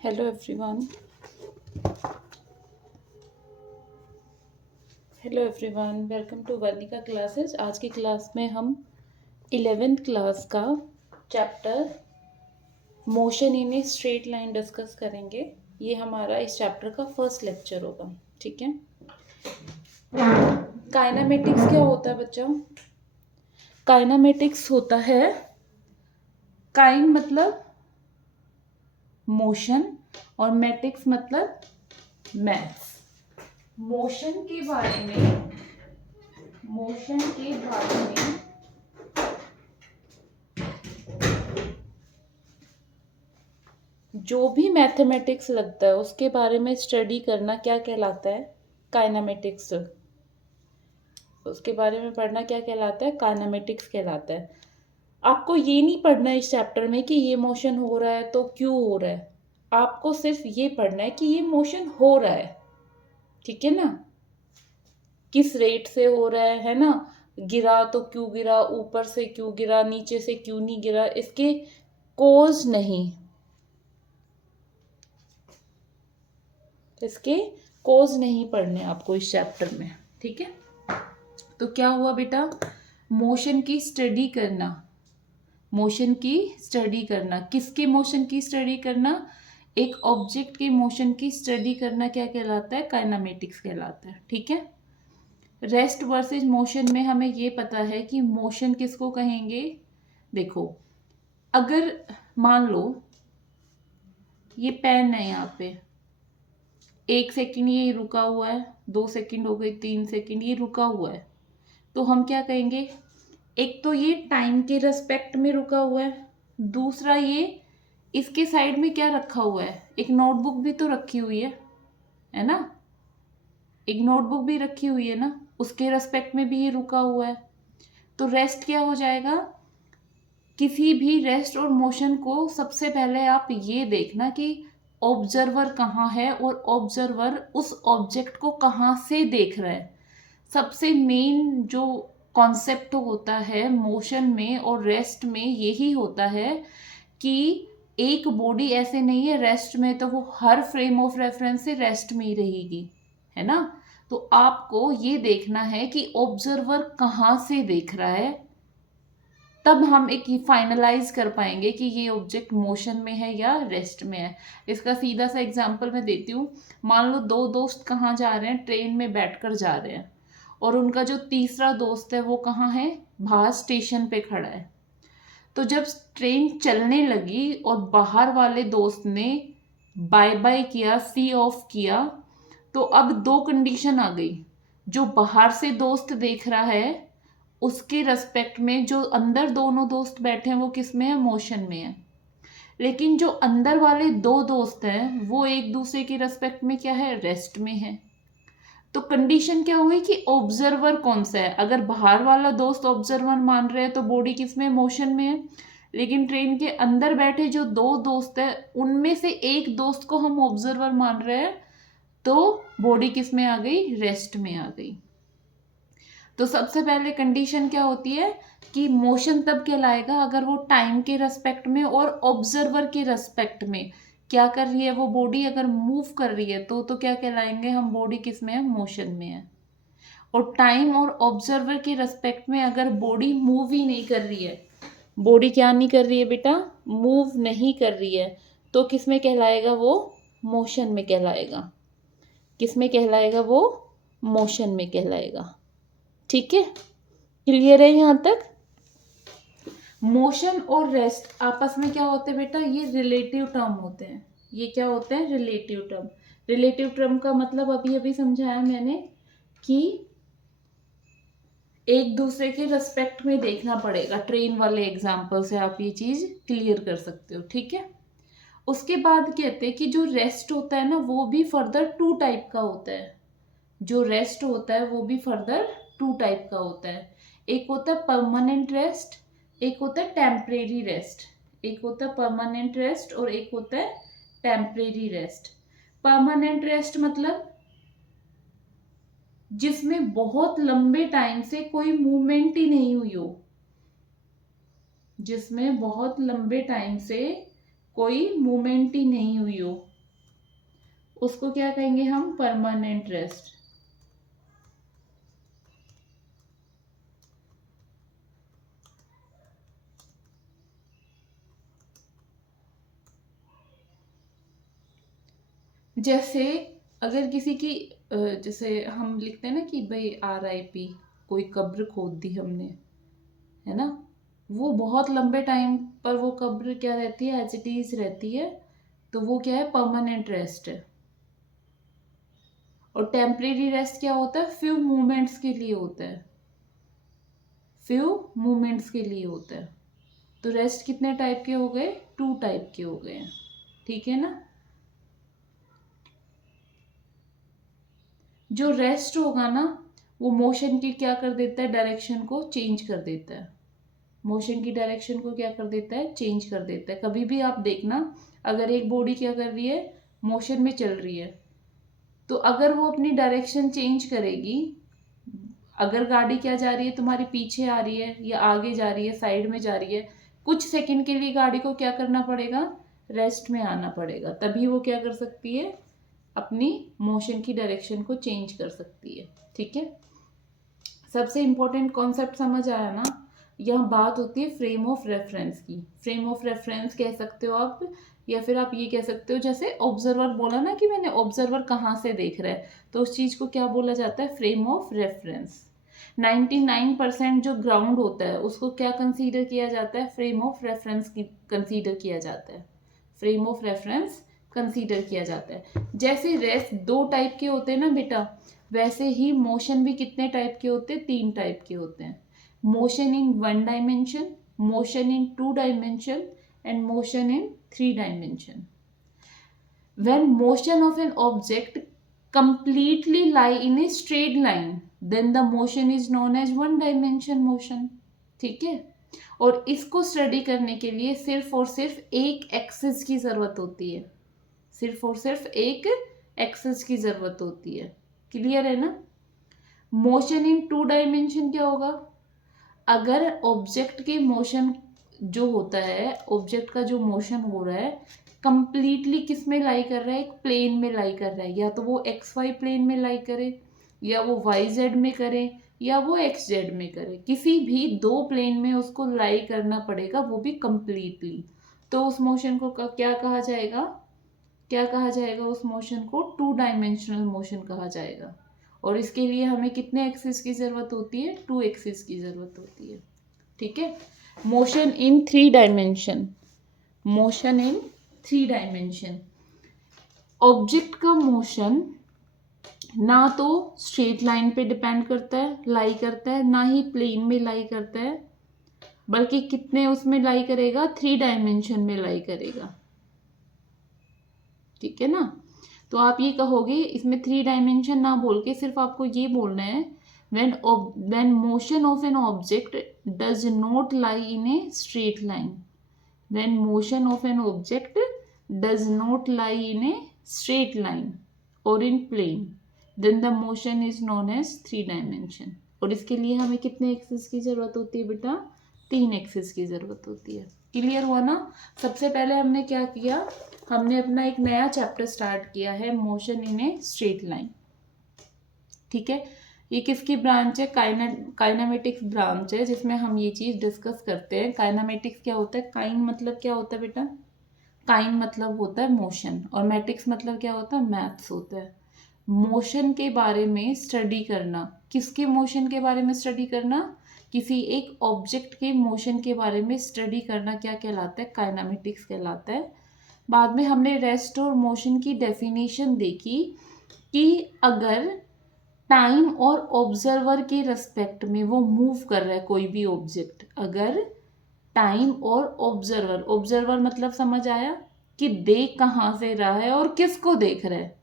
Hello everyone. Welcome to Varnika classes. आज की class में हम 11th क्लास का chapter motion in a straight line discuss करेंगे। ये हमारा इस चैप्टर का फर्स्ट लेक्चर होगा। ठीक है। काइनेमेटिक्स क्या होता है बच्चों? काइनेमेटिक्स होता है, काइन मतलब मोशन और मैटिक्स मतलब मैथ्स। मोशन के बारे में जो भी मैथमेटिक्स लगता है उसके बारे में स्टडी करना क्या कहलाता है? काइनेमेटिक्स। उसके बारे में पढ़ना क्या कहलाता है? काइनेमेटिक्स कहलाता है। आपको ये नहीं पढ़ना है इस चैप्टर में कि ये मोशन हो रहा है तो क्यों हो रहा है। आपको सिर्फ ये पढ़ना है कि ये मोशन हो रहा है। ठीक है ना? किस रेट से हो रहा है ना? गिरा तो क्यों गिरा, ऊपर से क्यों गिरा, नीचे से क्यों नहीं गिरा, इसके कोज नहीं, इसके कोज नहीं पढ़ने आपको इस चैप्टर में। ठीक है। तो क्या हुआ बेटा? मोशन की स्टडी करना, मोशन की स्टडी करना, किसके मोशन की स्टडी करना? एक ऑब्जेक्ट के मोशन की स्टडी करना क्या कहलाता है? काइनेमेटिक्स कहलाता है। ठीक है। रेस्ट वर्सेस मोशन में हमें ये पता है कि मोशन किसको कहेंगे। देखो, अगर मान लो ये पेन है, यहाँ पे 1 सेकंड ये रुका हुआ है, 2 सेकंड हो गए, 3 सेकंड ये रुका हुआ है, तो हम क्या कहेंगे? एक तो ये टाइम के रेस्पेक्ट में रुका हुआ है, दूसरा ये इसके साइड में क्या रखा हुआ है? एक नोटबुक भी तो रखी हुई है ना? एक नोटबुक भी रखी हुई है ना, उसके रेस्पेक्ट में भी ये रुका हुआ है। तो रेस्ट क्या हो जाएगा? किसी भी रेस्ट और मोशन को सबसे पहले आप ये देखना कि ऑब्जर्वर कहाँ है और ऑब्जर्वर उस ऑब्जेक्ट को कहाँ से देख रहा है। सबसे मेन जो कॉन्सेप्ट होता है मोशन में और रेस्ट में यही होता है कि एक बॉडी ऐसे नहीं है रेस्ट में तो वो हर फ्रेम ऑफ रेफरेंस से रेस्ट में ही रहेगी, है ना? तो आपको ये देखना है कि ऑब्जर्वर कहाँ से देख रहा है, तब हम एक फाइनलाइज कर पाएंगे कि ये ऑब्जेक्ट मोशन में है या रेस्ट में है। इसका सीधा सा एग्जांपल मैं देती हूँ। मान लो दो दोस्त कहाँ जा रहे हैं? ट्रेन में बैठकर जा रहे हैं, और उनका जो तीसरा दोस्त है वो कहाँ है? बाहर स्टेशन पे खड़ा है। तो जब ट्रेन चलने लगी और बाहर वाले दोस्त ने बाय बाय किया, सी ऑफ किया, तो अब दो कंडीशन आ गई। जो बाहर से दोस्त देख रहा है उसके रेस्पेक्ट में जो अंदर दोनों दोस्त बैठे हैं वो किस में है? मोशन में है। लेकिन जो अंदर वाले दो दोस्त हैं वो एक दूसरे के रेस्पेक्ट में क्या है? रेस्ट में है। तो कंडीशन क्या हुई कि ऑब्जर्वर कौन सा है? अगर बाहर वाला दोस्त ऑब्जर्वर मान रहे हैं तो बॉडी किस में? मोशन में है। लेकिन ट्रेन के अंदर बैठे जो दो दोस्त है उनमें से एक दोस्त को हम ऑब्जर्वर मान रहे हैं, तो बॉडी किस में आ गई? रेस्ट में आ गई। तो सबसे पहले कंडीशन क्या होती है कि मोशन तब कहलाएगा अगर वो टाइम के रेस्पेक्ट में और ऑब्जर्वर के रेस्पेक्ट में क्या कर रही है वो बॉडी, अगर मूव कर रही है तो क्या कहलाएंगे हम? बॉडी किस में है? मोशन में है। और टाइम और ऑब्जर्वर के रेस्पेक्ट में अगर बॉडी मूव ही नहीं कर रही है, बॉडी क्या नहीं कर रही है बेटा? मूव नहीं कर रही है, तो किस में कहलाएगा वो? मोशन में कहलाएगा। किस में कहलाएगा वो? मोशन में कहलाएगा। ठीक है, क्लियर है यहाँ तक? मोशन और रेस्ट आपस में क्या होते हैं बेटा? ये रिलेटिव टर्म होते हैं। ये क्या होते हैं? Relative term. रिलेटिव टर्म का मतलब अभी अभी समझाया मैंने कि एक दूसरे के रेस्पेक्ट में देखना पड़ेगा। ट्रेन वाले एग्जाम्पल से आप ये चीज क्लियर कर सकते हो। ठीक है। उसके बाद कहते हैं कि जो रेस्ट होता है ना वो भी फर्दर टू टाइप का होता है। जो रेस्ट होता है वो भी फर्दर टू टाइप का होता है। एक होता है परमानेंट रेस्ट, एक होता है टेम्परेरी रेस्ट। एक होता है परमानेंट रेस्ट और एक होता है टेम्परेरी रेस्ट। परमानेंट रेस्ट मतलब जिसमें बहुत लंबे टाइम से कोई मूवमेंट ही नहीं हुई हो, जिसमें बहुत लंबे टाइम से कोई मूवमेंट ही नहीं हुई हो, उसको क्या कहेंगे हम? Permanent rest. जैसे अगर किसी की जैसे हम लिखते हैं ना कि भाई RIP, कोई कब्र खोद दी हमने, है ना, वो बहुत लंबे टाइम पर वो कब्र क्या रहती है? एज इट इज रहती है। तो वो क्या है? परमानेंट रेस्ट है। और टेम्परेरी रेस्ट क्या होता है? फ्यू मोमेंट्स के लिए होता है, फ्यू मोमेंट्स के लिए होता है। तो रेस्ट कितने टाइप के हो गए? 2 टाइप के हो गए हैं, ठीक है ना। जो रेस्ट होगा ना, वो मोशन की क्या कर देता है? डायरेक्शन को चेंज कर देता है। मोशन की डायरेक्शन को क्या कर देता है? चेंज कर देता है। कभी भी आप देखना, अगर एक बॉडी क्या कर रही है? मोशन में चल रही है, तो अगर वो अपनी डायरेक्शन चेंज करेगी, अगर गाड़ी क्या जा रही है? तुम्हारी पीछे आ रही है या आगे जा रही है, साइड में जा रही है, कुछ सेकंड के लिए गाड़ी को क्या करना पड़ेगा? रेस्ट में आना पड़ेगा, तभी वो क्या कर सकती है? अपनी मोशन की डायरेक्शन को चेंज कर सकती है, ठीक है। सबसे इम्पोर्टेंट कॉन्सेप्ट समझ आया ना। यहाँ बात होती है फ्रेम ऑफ रेफरेंस की। फ्रेम ऑफ रेफरेंस कह सकते हो आप, या फिर आप ये कह सकते हो, जैसे ऑब्जर्वर बोला ना कि मैंने, ऑब्जर्वर कहाँ से देख रहा है, तो उस चीज़ को क्या बोला जाता है? Frame of reference. 99% जो ग्राउंड होता है उसको क्या कंसीडर किया जाता है? फ्रेम ऑफ रेफरेंस कंसीडर किया जाता है। फ्रेम ऑफ रेफरेंस कंसीडर किया जाता है। जैसे रेस्ट 2 टाइप के होते हैं ना बेटा, वैसे ही मोशन भी कितने टाइप के होते हैं? 3 टाइप के होते हैं। Motion in 1 dimension, motion in 2 dimension and motion in 3 dimension. When motion of an object completely lie in a straight line, then the motion is known as 1 dimension motion, ठीक है। और इसको स्टडी करने के लिए सिर्फ और सिर्फ एक एक्सिस की जरूरत होती है, सिर्फ और सिर्फ एक एक्सिस की जरूरत होती है। क्लियर है ना। मोशन इन 2 डायमेंशन क्या होगा? अगर ऑब्जेक्ट के मोशन जो होता है, ऑब्जेक्ट का जो मोशन हो रहा है, कंप्लीटली किस में लाई कर रहा है? एक प्लेन में लाई कर रहा है। या तो वो XY प्लेन में लाई करे, या वो YZ में करे, या वो XZ में करे। किसी भी 2 प्लेन में उसको लाई करना पड़ेगा, वो भी कंप्लीटली। तो उस मोशन को क्या कहा जाएगा? क्या कहा जाएगा? उस मोशन को 2 डायमेंशनल मोशन कहा जाएगा। और इसके लिए हमें कितने एक्सिस की ज़रूरत होती है? 2 एक्सिस की ज़रूरत होती है, ठीक है। Motion in 3 dimension, motion in 3 dimension. Object का मोशन ना तो स्ट्रेट लाइन पे डिपेंड करता है, लाई करता है, ना ही प्लेन में लाई करता है, बल्कि कितने उसमें लाई करेगा? 3 डायमेंशन में लाई करेगा, ठीक है ना। तो आप ये कहोगे इसमें 3 डायमेंशन ना बोल के सिर्फ आपको ये बोलना है, when motion of an object does not lie in a straight line, when motion of an object does not lie in a straight line or in plane, then the motion is known as 3 dimension। और इसके लिए हमें कितने axis की जरूरत होती है बेटा? 3 एक्सिस की जरूरत होती है। क्लियर हुआ ना। सबसे पहले हमने क्या किया? हमने अपना एक नया चैप्टर स्टार्ट किया है, motion in a straight line, ठीक है। ये किसकी ब्रांच है? काइनामेटिक्स ब्रांच है, जिसमें हम ये चीज़ डिस्कस करते हैं। काइनामेटिक्स क्या होता है? काइन मतलब क्या होता है बेटा? काइन मतलब होता है मोशन, और मैटिक्स मतलब क्या होता है? मैथ्स होता है। मोशन के बारे में स्टडी करना। किसके मोशन के बारे में स्टडी करना? किसी एक ऑब्जेक्ट के मोशन के बारे में स्टडी करना क्या कहलाता है? काइनामेटिक्स कहलाता है। बाद में हमने रेस्ट और मोशन की डेफिनेशन देखी कि अगर टाइम और ऑब्जर्वर के रेस्पेक्ट में वो मूव कर रहा है कोई भी ऑब्जेक्ट, अगर टाइम और ऑब्जर्वर, ऑब्जर्वर मतलब समझ आया कि देख कहाँ से रहा है और किसको देख रहा है।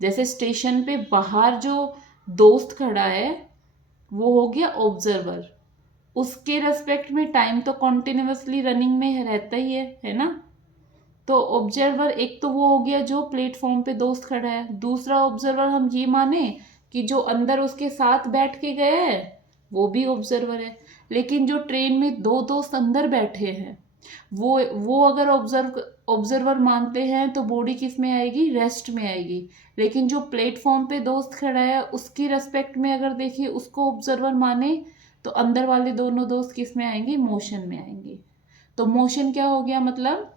जैसे स्टेशन पे बाहर जो दोस्त खड़ा है वो हो गया ऑब्जर्वर, उसके रेस्पेक्ट में टाइम तो कॉन्टिन्यूसली रनिंग में रहता ही है ना। तो ऑब्जर्वर एक तो वो हो गया जो प्लेटफॉर्म पे दोस्त खड़ा है। दूसरा ऑब्जर्वर हम ये माने कि जो अंदर उसके साथ बैठ के गया है वो भी ऑब्जर्वर है। लेकिन जो ट्रेन में 2 दोस्त अंदर बैठे हैं वो अगर ऑब्जर्वर मानते हैं तो बॉडी किस में आएगी, रेस्ट में आएगी। लेकिन जो प्लेटफॉर्म पे दोस्त खड़ा है उसकी रेस्पेक्ट में अगर देखिए उसको ऑब्जर्वर माने तो अंदर वाले दोनों दोस्त किस में आएंगे, मोशन में आएंगे। तो मोशन क्या हो गया, मतलब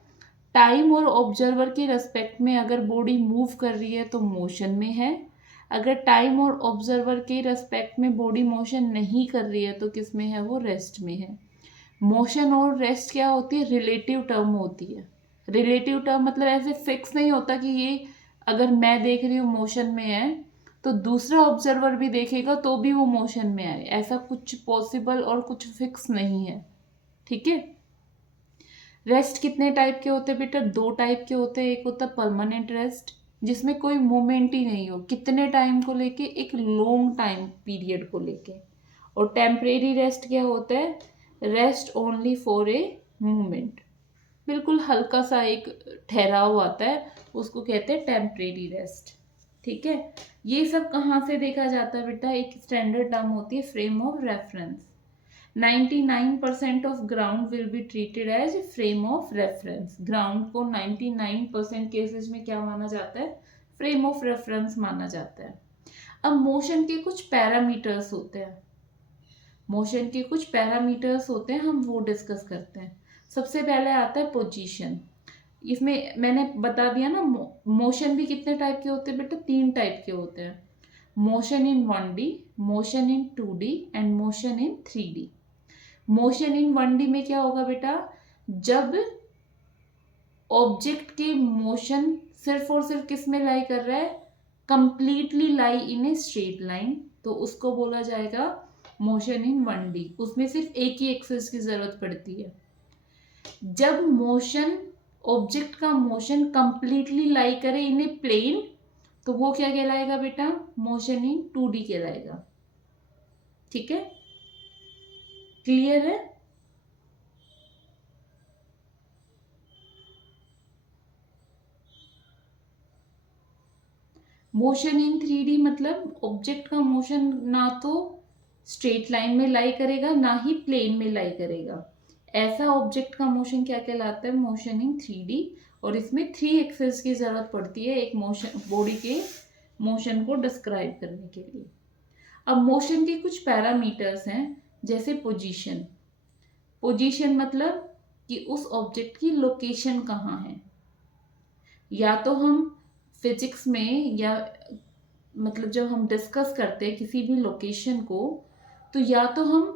टाइम और ऑब्जर्वर की रेस्पेक्ट में अगर बॉडी मूव कर रही है तो मोशन में है, अगर टाइम और ऑब्जर्वर के रेस्पेक्ट में बॉडी मोशन नहीं कर रही है तो किस में है, वो रेस्ट में है। मोशन और रेस्ट क्या होती है, रिलेटिव टर्म होती है। रिलेटिव टर्म मतलब ऐसे फिक्स नहीं होता कि ये अगर मैं देख रही हूँ मोशन में है तो दूसरा ऑब्जर्वर भी देखेगा तो भी वो मोशन में आए, ऐसा कुछ पॉसिबल और कुछ फिक्स नहीं है। ठीक है। रेस्ट कितने टाइप के होते हैं बेटा, दो टाइप के होते हैं। एक होता है परमानेंट रेस्ट जिसमें कोई मूवमेंट ही नहीं हो, कितने टाइम को लेके, एक लॉन्ग टाइम पीरियड को लेके। और टेम्परेरी रेस्ट क्या होता है, rest only for a movement, बिल्कुल हल्का सा एक ठहराव आता है, उसको कहते हैं टेम्परेरी रेस्ट। ठीक है। ये सब कहाँ से देखा जाता है बेटा, एक स्टैंडर्ड टर्म होती है frame of reference. 99% of ground will be treated as frame of reference. Ground को 99% केसेस में क्या माना जाता है, फ्रेम ऑफ रेफरेंस माना जाता है। अब मोशन के कुछ पैरामीटर्स होते हैं, मोशन के कुछ पैरामीटर्स होते हैं, हम वो डिस्कस करते हैं। सबसे पहले आता है पोजीशन। इसमें मैंने बता दिया ना, मोशन भी कितने टाइप के होते हैं बेटा, 3 टाइप के होते हैं। Motion in 1D, motion in 2D and motion in 3D। Motion in 1D में क्या होगा बेटा, जब ऑब्जेक्ट के मोशन सिर्फ और सिर्फ किस में लाई कर रहा है, completely lie in a straight line, तो उसको बोला जाएगा मोशन इन 1D। उसमें सिर्फ एक ही एक्सिस की जरूरत पड़ती है। जब मोशन, ऑब्जेक्ट का मोशन कंप्लीटली लाई करे इन ए प्लेन तो वो क्या कहलाएगा बेटा, मोशन इन 2D कहलाएगा। ठीक है, क्लियर है। मोशन इन 3D मतलब ऑब्जेक्ट का मोशन ना तो स्ट्रेट लाइन में लाई करेगा ना ही प्लेन में लाई करेगा, ऐसा ऑब्जेक्ट का मोशन क्या कहलाता है, मोशन इन 3D। और इसमें 3 एक्सिस की जरूरत पड़ती है एक मोशन, बॉडी के मोशन को डिस्क्राइब करने के लिए। अब मोशन के कुछ पैरामीटर्स हैं, जैसे पोजीशन। पोजीशन मतलब कि उस ऑब्जेक्ट की लोकेशन कहाँ है। या तो हम फिजिक्स में, या मतलब जब हम डिस्कस करते हैं किसी भी लोकेशन को, तो या तो हम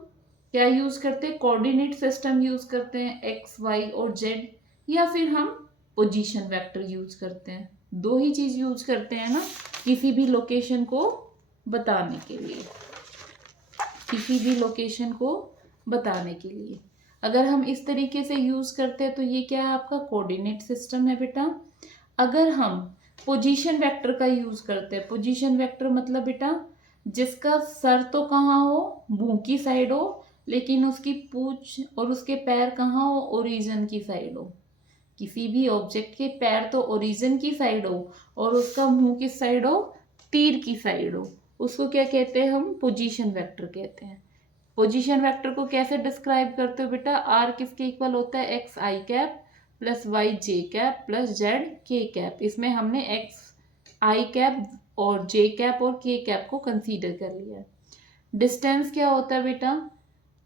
क्या यूज करते हैं, कोऑर्डिनेट सिस्टम यूज करते हैं एक्स वाई और जेड, या फिर हम पोजीशन वेक्टर यूज करते हैं। दो ही चीज यूज करते हैं ना किसी भी लोकेशन को बताने के लिए, किसी भी लोकेशन को बताने के लिए। अगर हम इस तरीके से यूज करते हैं तो ये क्या है, आपका कोऑर्डिनेट सिस्टम है बेटा। अगर हम पोजीशन वेक्टर का यूज करते हैं, पोजीशन वेक्टर मतलब बेटा जिसका सर तो कहाँ हो, मुंह की साइड हो, लेकिन उसकी पूंछ और उसके पैर कहाँ हो, ओरिजिन की साइड हो। किसी भी ऑब्जेक्ट के पैर तो ओरिजिन की साइड हो और उसका मुंह किस साइड हो, तीर की साइड हो, उसको क्या कहते हैं, हम पोजीशन वेक्टर कहते हैं। पोजीशन वेक्टर को कैसे डिस्क्राइब करते हो बेटा, आर किसके इक्वल होता है, एक्स आई कैप प्लस वाई जे कैप प्लस जेड के कैप। इसमें हमने एक्स आई कैप और जे कैप और के कैप को कंसीडर कर लिया है। डिस्टेंस क्या होता है बेटा,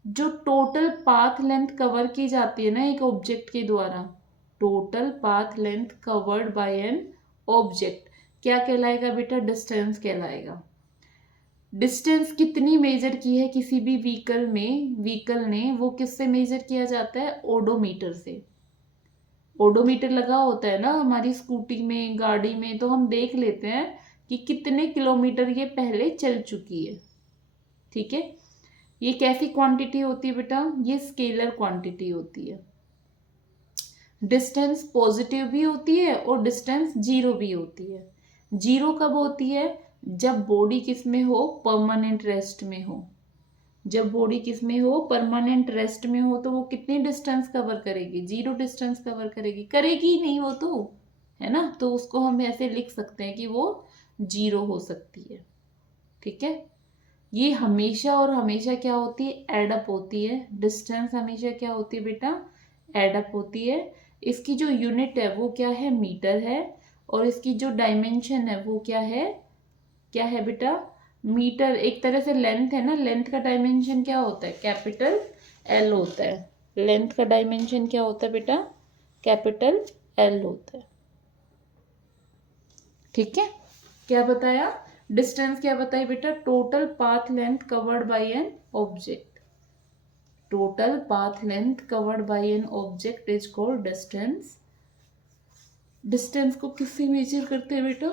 जो टोटल पाथ लेंथ कवर की जाती है ना एक ऑब्जेक्ट के द्वारा, total path length covered by an object क्या कहलाएगा बेटा, डिस्टेंस कहलाएगा। डिस्टेंस कितनी मेजर की है किसी भी व्हीकल में, व्हीकल ने, वो किससे मेजर किया जाता है, ओडोमीटर से। ओडोमीटर लगा होता है ना हमारी स्कूटी में, गाड़ी में, तो हम देख लेते हैं कि कितने किलोमीटर ये पहले चल चुकी है। ठीक है, ये कैसी क्वांटिटी होती है बेटा, ये स्केलर क्वांटिटी होती है। डिस्टेंस पॉजिटिव भी होती है और डिस्टेंस जीरो भी होती है। जीरो कब होती है, जब बॉडी किस में हो, परमानेंट रेस्ट में हो। जब बॉडी किस में हो, परमानेंट रेस्ट में हो, तो वो कितनी डिस्टेंस कवर करेगी, जीरो डिस्टेंस कवर करेगी, करेगी ही नहीं वो तो, है ना। तो उसको हम ऐसे लिख सकते हैं कि वो जीरो हो सकती है। ठीक है, ये हमेशा और हमेशा क्या होती है, एडअप होती है। डिस्टेंस हमेशा क्या होती है बेटा, ऐड अप होती है। इसकी जो यूनिट है वो क्या है, मीटर है, और इसकी जो डायमेंशन है वो क्या है बेटा, मीटर। एक तरह से लेंथ है ना, लेंथ का डायमेंशन क्या होता है, कैपिटल एल होता है। लेंथ का डायमेंशन क्या होता है बेटा, कैपिटल एल होता है। ठीक है, क्या बताया, डिस्टेंस क्या बताई बेटा, total path length covered by an object. Total path length covered by an object is called distance. Distance को किससे मेजर करते हैं बेटा,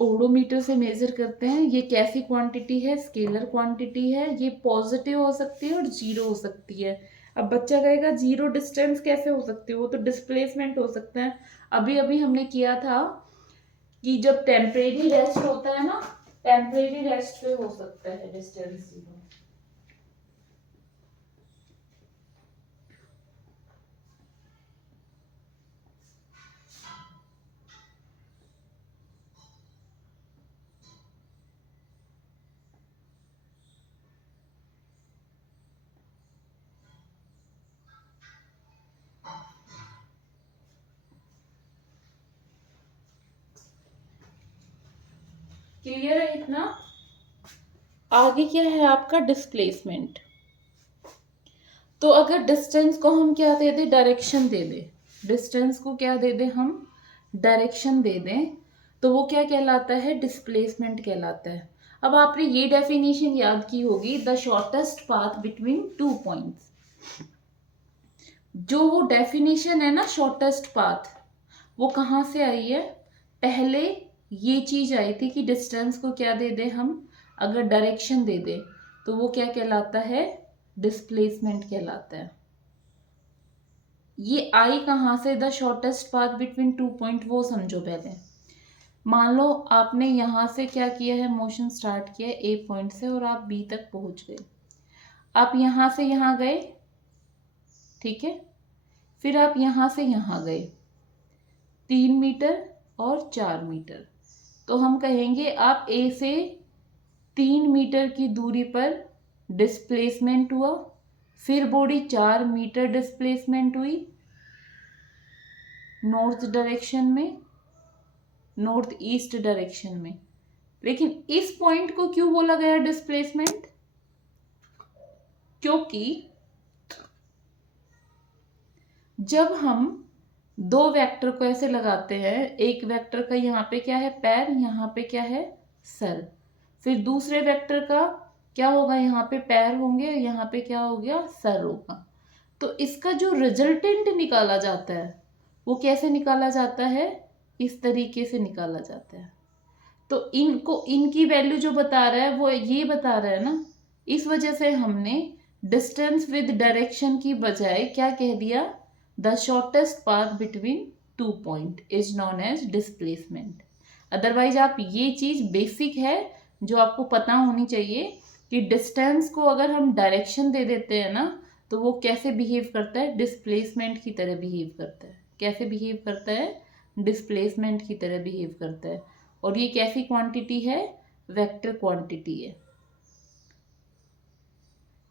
ओडोमीटर से मेजर करते हैं। ये कैसी क्वांटिटी है, स्केलर क्वांटिटी है। ये पॉजिटिव हो सकती है और जीरो हो सकती है। अब बच्चा कहेगा जीरो डिस्टेंस कैसे हो सकती है, वो तो डिस्प्लेसमेंट हो सकता है। अभी अभी हमने किया था कि जब टेम्परेरी रेस्ट होता है ना, टेम्परेरी रेस्ट पे हो सकता है डिस्टेंस जीरो। क्लियर है इतना। आगे क्या है आपका, डिस्प्लेसमेंट। तो अगर डिस्टेंस को हम क्या दे दें, डायरेक्शन दे दें, डिस्टेंस को क्या दे दें हम, डायरेक्शन दे दें, तो वो क्या कहलाता है, डिस्प्लेसमेंट कहलाता है। अब आपने ये डेफिनेशन याद की होगी, the shortest path between two points. जो वो डेफिनेशन है ना, शॉर्टेस्ट पाथ, वो कहाँ से आई है, पहले ये चीज आई थी कि डिस्टेंस को क्या दे दे हम, अगर डायरेक्शन दे दे, तो वो क्या कहलाता है, डिस्प्लेसमेंट कहलाता है। ये आई कहाँ से, the shortest path between two point, वो समझो पहले। मान लो आपने यहाँ से क्या किया है, मोशन स्टार्ट किया है ए पॉइंट से और आप बी तक पहुंच गए। आप यहाँ से यहाँ गए, ठीक है, फिर आप यहाँ से यहाँ गए 3 मीटर और 4 मीटर, तो हम कहेंगे आप ए से 3 मीटर की दूरी पर डिस्प्लेसमेंट हुआ, फिर बॉडी 4 मीटर डिस्प्लेसमेंट हुई नॉर्थ डायरेक्शन में, नॉर्थ ईस्ट डायरेक्शन में। लेकिन इस पॉइंट को क्यों बोला गया डिस्प्लेसमेंट, क्योंकि जब हम दो वेक्टर को ऐसे लगाते हैं, एक वेक्टर का यहाँ पे क्या है, पैर, यहाँ पे क्या है, सर, फिर दूसरे वेक्टर का क्या होगा, यहाँ पे पैर होंगे, यहाँ पे क्या हो गया, सर होगा, तो इसका जो रिजल्टेंट निकाला जाता है वो कैसे निकाला जाता है, इस तरीके से निकाला जाता है। तो इनको, इनकी वैल्यू जो बता रहा है वो ये बता रहा है ना, इस वजह से हमने डिस्टेंस विद डायरेक्शन की बजाय क्या कह दिया, the shortest path between two point is known as displacement. Otherwise आप, ये चीज बेसिक है जो आपको पता होनी चाहिए कि डिस्टेंस को अगर हम डायरेक्शन दे देते हैं ना, तो वो कैसे बिहेव करता है, डिस्प्लेसमेंट की तरह बिहेव करता है। कैसे बिहेव करता है, डिस्प्लेसमेंट की तरह बिहेव करता है। और ये कैसी क्वांटिटी है, वेक्टर क्वांटिटी है।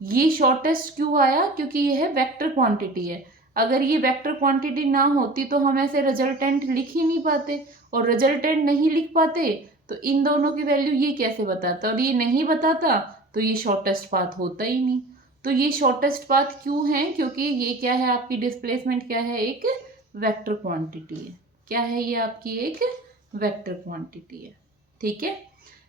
ये शॉर्टेस्ट क्यों आया, क्योंकि ये है वेक्टर क्वांटिटी है। अगर ये वेक्टर क्वांटिटी ना होती तो हम ऐसे रिजल्टेंट लिख ही नहीं पाते, और रिजल्टेंट नहीं लिख पाते तो इन दोनों की वैल्यू ये कैसे बताता, और ये नहीं बताता तो ये शॉर्टेस्ट पाथ होता ही नहीं। तो ये शॉर्टेस्ट पाथ क्यों है, क्योंकि ये क्या है, आपकी डिस्प्लेसमेंट क्या है, एक वेक्टर क्वांटिटी है। क्या है ये, आपकी एक वेक्टर क्वांटिटी है। ठीक है,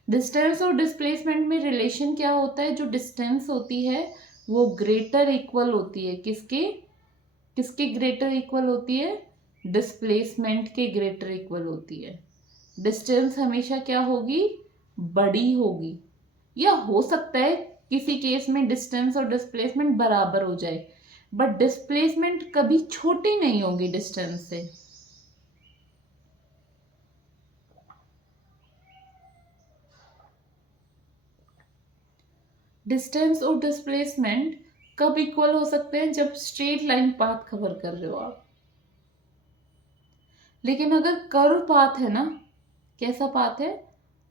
डिस्टेंस और डिस्प्लेसमेंट में रिलेशन क्या होता है, जो डिस्टेंस होती है वो ग्रेटर इक्वल होती है, किसके, किसके ग्रेटर इक्वल होती है, डिस्प्लेसमेंट के ग्रेटर इक्वल होती है। डिस्टेंस हमेशा क्या होगी, बड़ी होगी, या हो सकता है किसी केस में डिस्टेंस और डिस्प्लेसमेंट बराबर हो जाए, बट डिस्प्लेसमेंट कभी छोटी नहीं होगी डिस्टेंस से। डिस्टेंस और डिस्प्लेसमेंट कब इक्वल हो सकते हैं, जब स्ट्रेट लाइन पाथ कवर कर रहे हो आप। लेकिन अगर कर्व पाथ है ना, कैसा पाथ है,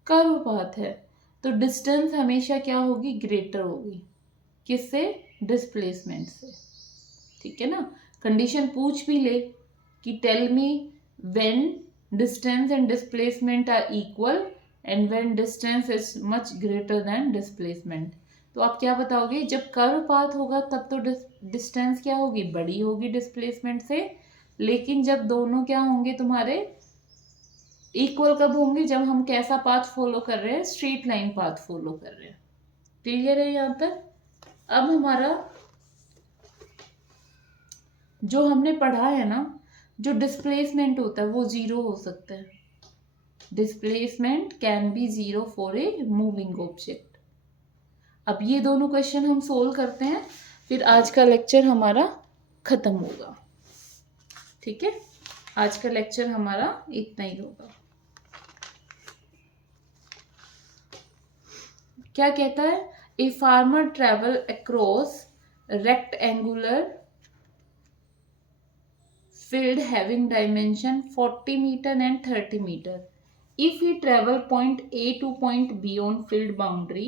कर्व पाथ है, तो डिस्टेंस हमेशा क्या होगी, ग्रेटर होगी, किससे, डिस्प्लेसमेंट से। ठीक है ना, कंडीशन पूछ भी ले कि tell me when distance and displacement are equal and when distance is much greater than displacement, तो आप क्या बताओगे? जब कर्व पाथ होगा तब तो डिस्टेंस क्या होगी? बड़ी होगी डिस्प्लेसमेंट से। लेकिन जब दोनों क्या होंगे तुम्हारे इक्वल कब होंगे? जब हम कैसा पाथ फॉलो कर रहे हैं? स्ट्रेट लाइन पाथ फॉलो कर रहे हैं। क्लियर है यहाँ तक? अब हमारा जो हमने पढ़ा है ना, जो डिस्प्लेसमेंट होता है वो जीरो हो सकता है। Displacement can be zero for a moving object. अब ये दोनों क्वेश्चन हम सोल्व करते हैं, फिर आज का लेक्चर हमारा खत्म होगा। ठीक है, आज का लेक्चर हमारा इतना ही होगा। क्या कहता है? A farmer travel across rectangular field having dimension 40 meter and 30 meter. If he travel point A to point B on field boundary,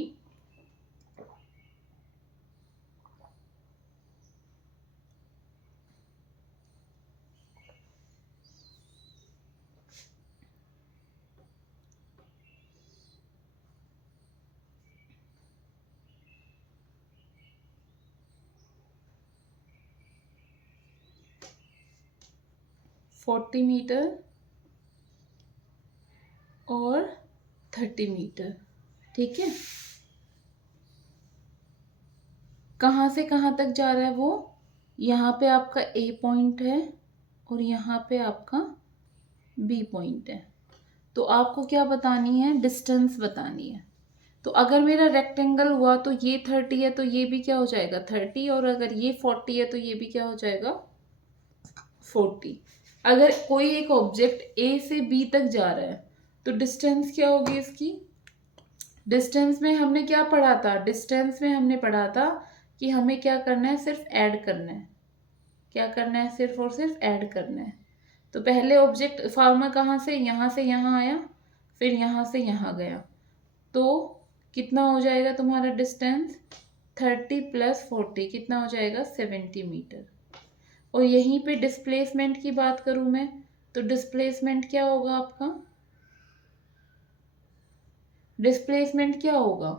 forty metre और 30 मीटर, ठीक है। कहाँ से कहाँ तक जा रहा है वो? यहाँ पे आपका A पॉइंट है और यहाँ पे आपका B पॉइंट है। तो आपको क्या बतानी है? डिस्टेंस बतानी है। तो अगर मेरा रेक्टेंगल हुआ तो ये 30 है तो ये भी क्या हो जाएगा? 30। और अगर ये 40 है तो ये भी क्या हो जाएगा? 40। अगर कोई एक ऑब्जेक्ट A से B तक जा रहा है तो डिस्टेंस क्या होगी इसकी? डिस्टेंस में हमने क्या पढ़ा था? डिस्टेंस में हमने पढ़ा था कि हमें क्या करना है? सिर्फ ऐड करना है। क्या करना है? सिर्फ और सिर्फ ऐड करना है। तो पहले ऑब्जेक्ट फार्मर कहाँ से यहाँ आया, फिर यहाँ से यहाँ गया, तो कितना हो जाएगा तुम्हारा डिस्टेंस? 30 + 40 कितना हो जाएगा? 70 मीटर। और यहीं पे डिस्प्लेसमेंट की बात करूं मैं, तो डिस्प्लेसमेंट क्या होगा आपका? डिस्प्लेसमेंट क्या होगा?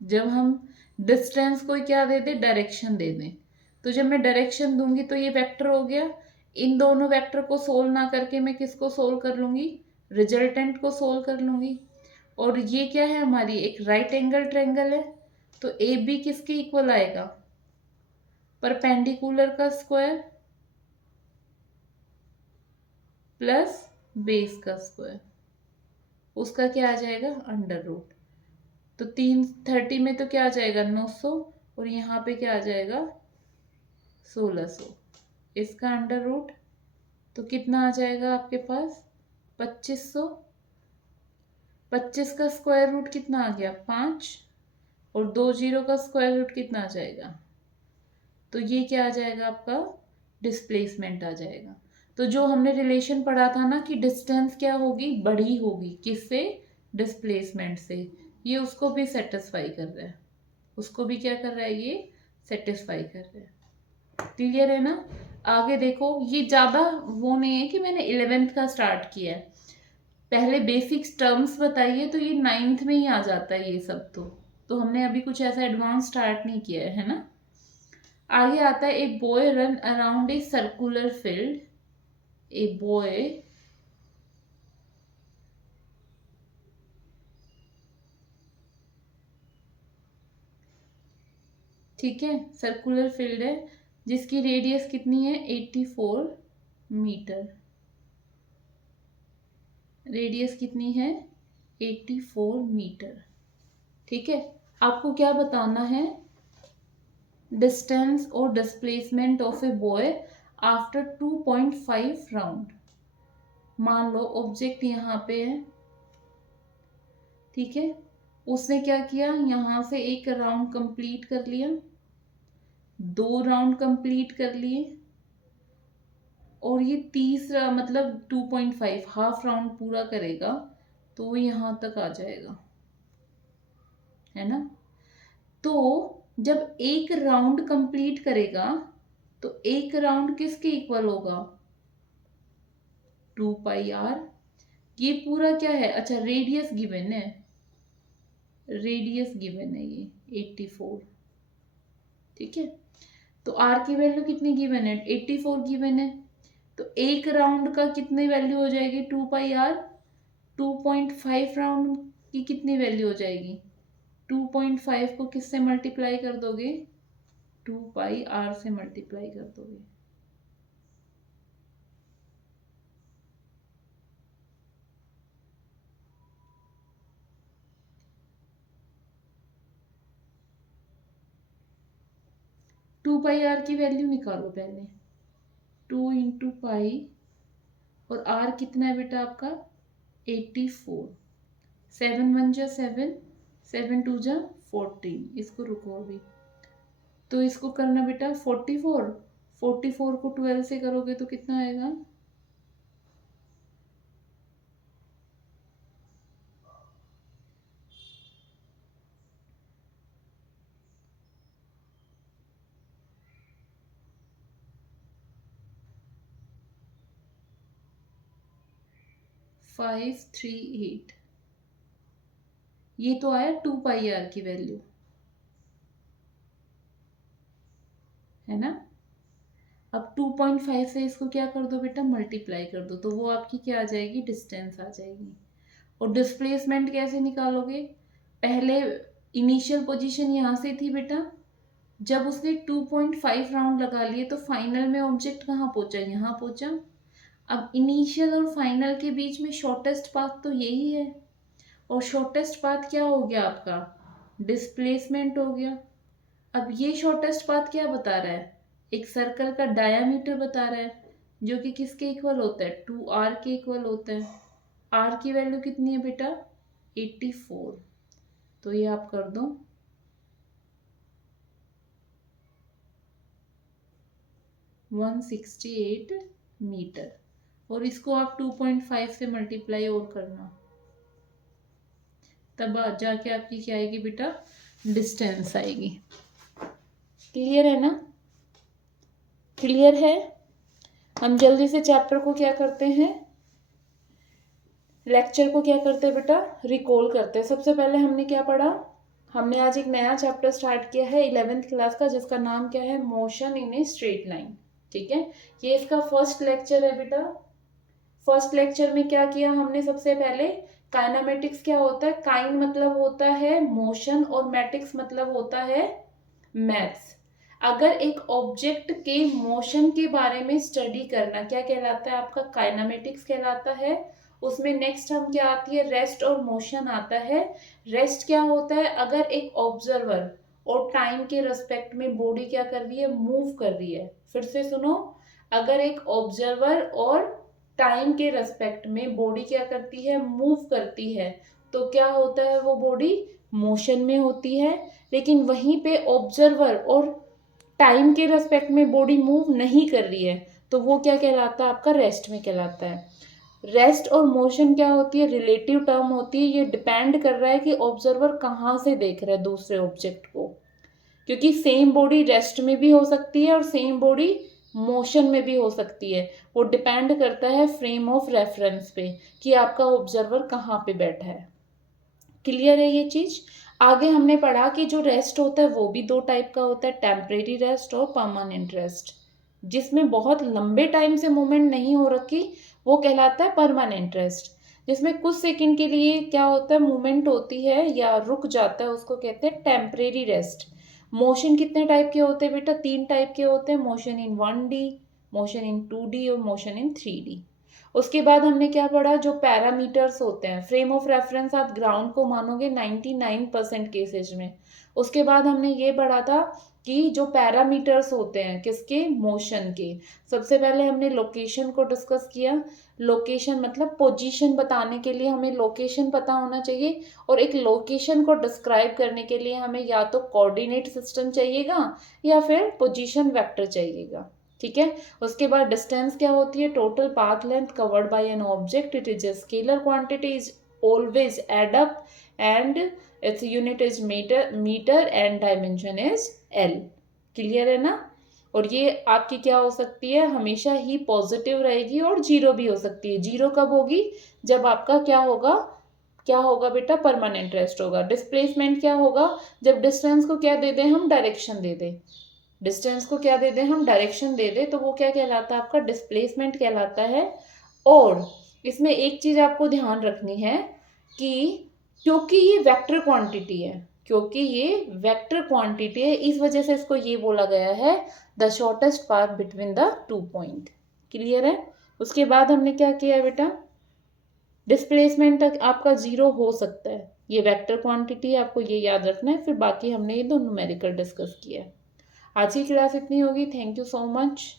जब हम डिस्टेंस को क्या दे दें? डायरेक्शन दे दें। तो जब मैं डायरेक्शन दूंगी तो ये वेक्टर हो गया। इन दोनों वेक्टर को सोल्व ना करके मैं किसको सोल्व कर लूंगी? रिजल्टेंट को सोल्व कर लूंगी। और ये क्या है? हमारी एक राइट एंगल ट्रायंगल है, तो ए बी किसके इक्वल आएगा? परपेंडिकुलर का स्क्वायर प्लस बेस का स्क्वायर, उसका क्या आ जाएगा? √। तो 30 में तो क्या आ जाएगा? 900। और यहाँ पे क्या आ जाएगा? 1600। इसका √। तो कितना आ जाएगा आपके पास? 2500। 25 का स्क्वायर रूट कितना आ गया? 5। और 2 जीरो का स्क्वायर रूट कितना आ जाएगा? तो ये क्या आ जाएगा आपका? डिस्प्लेसमेंट आ जाएगा। तो जो हमने रिलेशन पढ़ा था ना कि डिस्टेंस क्या होगी? बड़ी होगी। किससे? डिस्प्लेसमेंट से। ये उसको भी सेटिस्फाई कर रहा है। उसको भी क्या कर रहा है? ये सेटिस्फाई कर रहा है। क्लियर है ना? आगे देखो, ये ज़्यादा वो नहीं है कि मैंने 11th का स्टार्ट किया है। पहले बेसिक्स टर्म्स बताइए, तो ये 9th में ही आ जाता है ये सब। तो हमने अभी कुछ ऐसा एडवांस स्टार्ट नहीं किया है ना। आगे आता है a boy run around a circular field. A boy ठीक है, सर्कुलर फील्ड है जिसकी रेडियस कितनी है? 84 मीटर। रेडियस कितनी है? 84 मीटर। ठीक है, आपको क्या बताना है? डिस्टेंस और displacement of a boy after 2.5 round. मान लो ऑब्जेक्ट यहाँ पे है, ठीक है, उसने क्या किया? यहाँ से एक राउंड कंप्लीट कर लिया, 2 राउंड कंप्लीट कर लिए, और ये तीसरा मतलब 2.5 हाफ राउंड पूरा करेगा तो वो यहाँ तक आ जाएगा, है ना। तो जब एक राउंड कंप्लीट करेगा तो एक राउंड किसके इक्वल होगा, 2πr। ये पूरा क्या है, अच्छा रेडियस गिवन है, रेडियस गिवन है ये 84, ठीक है। तो आर की वैल्यू कितनी गिवन है, 84 गिवन है। तो एक राउंड का कितनी वैल्यू हो जाएगी, 2πr। 2.5 राउंड की कितनी वैल्यू हो जाएगी, 2.5 को किससे मल्टीप्लाई कर दोगे, 2πr से मल्टीप्लाई कर दोगे। टू पाई आर की वैल्यू निकालो पहले, 2 इंटू पाई, और आर कितना है बेटा आपका 84, 7 1 जा 7, 7 2 जा 14, इसको रुको अभी। तो इसको करना बेटा 44, 44 को 12 से करोगे तो कितना आएगा, 538। ये तो आया 2πr की वैल्यू, है ना। अब 2.5 से इसको क्या कर दो बेटा, मल्टीप्लाई कर दो, तो वो आपकी क्या आ जाएगी, डिस्टेंस आ जाएगी। और डिस्प्लेसमेंट कैसे निकालोगे, पहले इनिशियल पोजीशन यहाँ से थी बेटा, जब उसने 2.5 राउंड लगा लिए तो फाइनल में ऑब्जेक्ट कहाँ पहुंचा, यहाँ पहुंचा। अब इनिशियल और फाइनल के बीच में शॉर्टेस्ट पाथ तो यही है, और शॉर्टेस्ट पाथ क्या हो गया आपका, डिस्प्लेसमेंट हो गया। अब ये शॉर्टेस्ट पाथ क्या बता रहा है, एक सर्कल का डायामीटर बता रहा है, जो कि किसके इक्वल होता है, 2r के इक्वल होता है। r की वैल्यू कितनी है बेटा, 84। तो ये आप कर दो, वन 168 मीटर, और इसको आप 2.5 से मल्टीप्लाई और करना, तब जाके आपकी क्या आएगी बेटा, डिस्टेंस आएगी। क्लियर है ना, क्लियर है। हम जल्दी से चैप्टर को क्या करते हैं, लेक्चर को क्या करते हैं बेटा, रिकॉल करते हैं। सबसे पहले हमने क्या पढ़ा, हमने आज एक नया चैप्टर स्टार्ट किया है 11th क्लास का, जिसका नाम क्या है, motion in a straight line, ठीक है। ये इसका फर्स्ट लेक्चर है बेटा। फर्स्ट लेक्चर में क्या किया हमने, सबसे पहले काइनामेटिक्स क्या होता है, काइन मतलब होता है मोशन और मैटिक्स मतलब होता है मैथ्स। अगर एक ऑब्जेक्ट के मोशन के बारे में स्टडी करना क्या कहलाता है, आपका काइनामेटिक्स कहलाता है। उसमें नेक्स्ट हम क्या आती है, रेस्ट और मोशन आता है। रेस्ट क्या होता है, अगर एक ऑब्जर्वर और टाइम के रेस्पेक्ट में बॉडी क्या कर रही है, मूव कर रही है। फिर से सुनो, अगर एक ऑब्जर्वर और टाइम के रेस्पेक्ट में बॉडी क्या करती है, मूव करती है, तो क्या होता है, वो बॉडी मोशन में होती है। लेकिन वहीं पे ऑब्जर्वर और टाइम के रेस्पेक्ट में बॉडी मूव नहीं कर रही है, तो वो क्या कहलाता है, आपका रेस्ट में कहलाता है। रेस्ट और मोशन क्या होती है, रिलेटिव टर्म होती है। ये डिपेंड कर रहा है कि ऑब्जर्वर कहाँ से देख रहा है दूसरे ऑब्जेक्ट को, क्योंकि सेम बॉडी रेस्ट में भी हो सकती है और सेम बॉडी मोशन में भी हो सकती है। वो डिपेंड करता है फ्रेम ऑफ रेफरेंस पे, कि आपका ऑब्जर्वर कहाँ पे बैठा है। क्लियर है ये चीज। आगे हमने पढ़ा कि जो रेस्ट होता है वो भी दो टाइप का होता है, टेम्परेरी रेस्ट और परमानेंट रेस्ट। जिसमें बहुत लंबे टाइम से मूवमेंट नहीं हो रखी वो कहलाता है परमानेंट रेस्ट। जिसमें कुछ सेकंड के लिए क्या होता है, मूवमेंट होती है या रुक जाता है, उसको कहते हैं टेम्परेरी रेस्ट। मोशन कितने टाइप के होते हैं बेटा, 3 टाइप के होते हैं, motion in 1D, motion in 2D और मोशन इन 3D। उसके बाद हमने क्या पढ़ा, जो पैरामीटर्स होते हैं, फ्रेम ऑफ रेफरेंस आप ग्राउंड को मानोगे 99% केसेज में। उसके बाद हमने ये पढ़ा था कि जो पैरामीटर्स होते हैं किसके, मोशन के। सबसे पहले हमने लोकेशन को डिस्कस किया। लोकेशन मतलब पोजीशन बताने के लिए हमें लोकेशन पता होना चाहिए, और एक लोकेशन को डिस्क्राइब करने के लिए हमें या तो कोऑर्डिनेट सिस्टम चाहिएगा या फिर पोजीशन वेक्टर चाहिएगा, ठीक है। उसके बाद डिस्टेंस क्या होती है, total path length covered by an object, it is a scalar quantity, is always add up and its unit is metre and dimension is L. Clear है ना? और ये आपकी क्या हो सकती है, हमेशा ही पॉजिटिव रहेगी और जीरो भी हो सकती है। जीरो कब होगी? जब आपका क्या होगा बेटा, परमानेंट रेस्ट होगा। डिस्प्लेसमेंट क्या होगा? जब डिस्टेंस को क्या दे दें हम, डायरेक्शन दे दें। डिस्टेंस को क्या दे दें हम, डायरेक्शन दे दें, तो वो क्या कहलाता है आपका, डिस्प्लेसमेंट कहलाता है। और इसमें एक चीज आपको ध्यान रखनी है कि क्योंकि ये वेक्टर क्वांटिटी है, इस वजह से इसको ये बोला गया है the shortest path between the two point. Clear है? उसके बाद हमने क्या किया बेटा, डिस्प्लेसमेंट तक आपका जीरो हो सकता है, ये वेक्टर क्वांटिटी है, आपको ये याद रखना है। फिर बाकी हमने ये दो न्यूमेरिकल डिस्कस किया है। आज की क्लास इतनी होगी। Thank you so much.